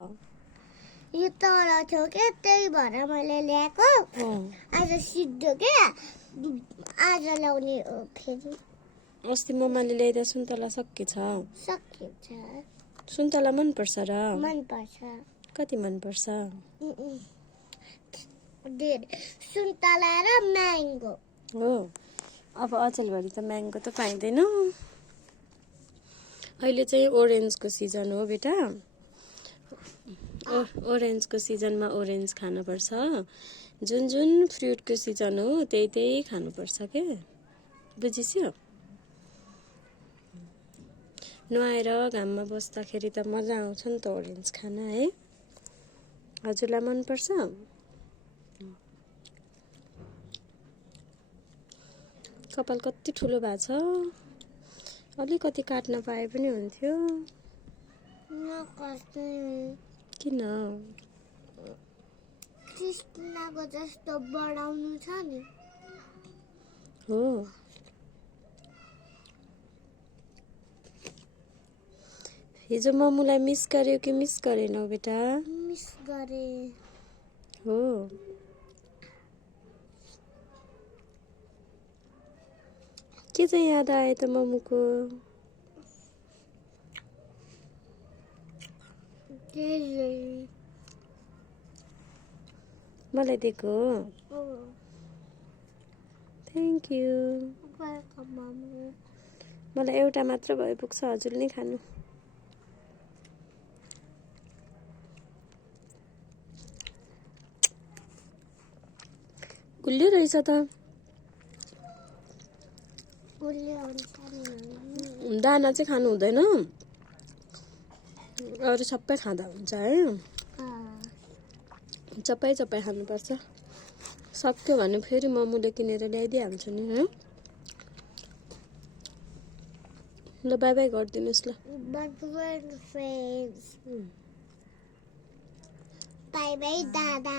यो तल थियो के त्यही भएर मैले ल्याएको आज सिद्धो के आज ल्याउने हो फेरि अस्ति मम्माले ल्याइदा सुन्तला सकिएछ सकिन्छ सुन्तला मन पर्छ र मन पर्छ कति मन पर्छ डेढ सुन्तला र म्याङ्गो हो अब अचेलभरि त म्याङ्गो त पाइँदैन अहिले चाहिँ ओरेन्जको सिजन हो बेटा ओरेन्जको सिजनमा ओरेन्ज खानुपर्छ जुन जुन फ्रुटको सिजन हो त्यही त्यही खानुपर्छ के बुझिस्यो नुहाएर घाममा बस्दाखेरि त मजा आउँछ नि त ओरेन्ज खान है हजुरलाई मनपर्छ कपाल कति ठुलो भएको छ अलिकति काट्न पाए पनि हुन्थ्यो किन कृष्णको जस्तो बढाउनु छ नि हो हिजो मम्मुलाई मिस गर्यो कि मिस गरेनौ बेटा मिस गरे हो के चाहिँ याद आयो त मम्मुको मलाई दिएको थ्याङ्क यू मलाई एउटा मात्र भए पुग्छ हजुरले नै खानु गुलियो रहेछ त दाना चाहिँ खानु हुँदैन अरू सबै खाँदा हुन्छ है चपाइ चपाइ खानुपर्छ सक्यो भने फेरि मम्मुले किनेर ल्याइदिइहाल्छु नि है ल बाई बाई गरिदिनुहोस् ल बाई बाई दादा